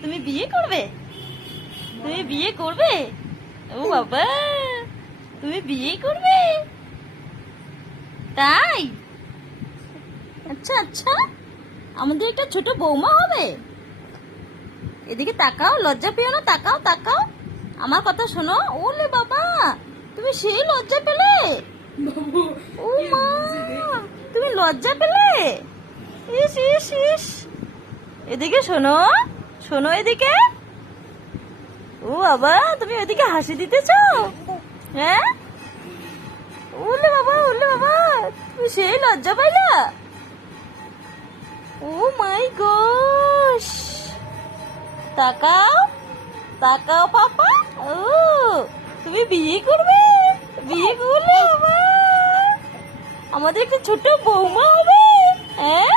তুমি বিয়ে করবে? তুমি বিয়ে করবে? ও বাবা, তুমি বিয়ে করবে? তাই? আচ্ছা আচ্ছা, আমাদের একটা ছোট বৌমা হবে। এদিকে তাকাও, লজ্জা পেও না, তাকাও তাকাও, আমার কথা শোনো। ওলে বাবা, তুমি সেই লজ্জা পেলে? ও মা, তুমি লজ্জা পেলে? ইস ইস ইস, এদিকে শোনো, শোনো এদিকে। ও বাবা, তুমি ওদিকে হাসি দিতেছো? হ্যাঁ, ওলে বাবা, ওলে বাবা, তুমি সেই লজ্জা পাইলা? ও মাই গশ, তাকাও তাকাও পাপা। ও, তুমি বিয়ে করবে? বিয়ে করলে বাবা আমাদের একটা ছোট বৌমা হবে। হ্যাঁ।